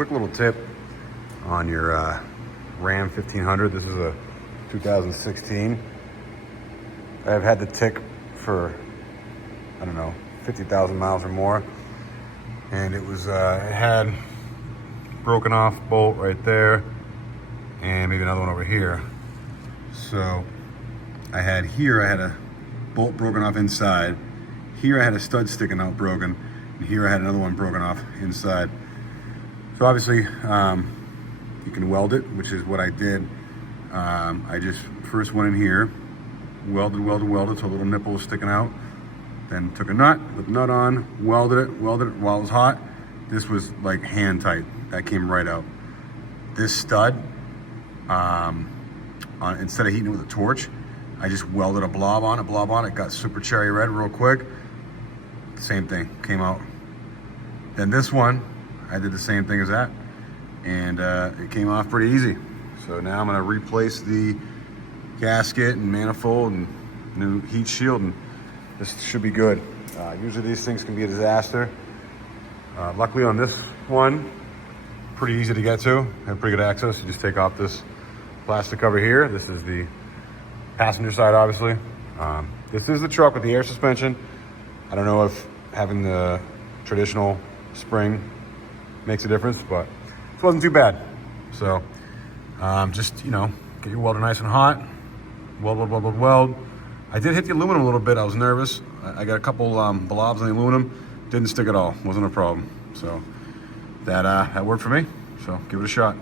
quick little tip on your Ram 1500. This is a 2016. I've had the tick for, I don't know, 50,000 miles or more. And it was, it had broken off bolt right there and maybe another one over here. So I had here, I had a bolt broken off inside. Here I had a stud sticking out broken. And here I had another one broken off inside. So obviously you can weld it, which is what I did. I just first went in here, welded so a little nipple was sticking out. Then took a nut, put the nut on, welded it while it was hot. This was like hand tight. That came right out. This stud, instead of heating it with a torch, I just welded a blob on it, got super cherry red real quick. Same thing, came out. Then this one, I did the same thing as that, and it came off pretty easy. So now I'm gonna replace the gasket and manifold and new heat shield, and this should be good. Usually these things can be a disaster. Luckily on this one, pretty easy to get to. Have pretty good access. You just take off this plastic cover here. This is the passenger side, obviously. This is the truck with the air suspension. I don't know if having the traditional spring makes a difference, but it wasn't too bad. So just, you know, get your welder nice and hot. Weld. I did hit the aluminum a little bit. I was nervous. I got a couple blobs on the aluminum. Didn't stick at all. Wasn't a problem. So that worked for me. So give it a shot.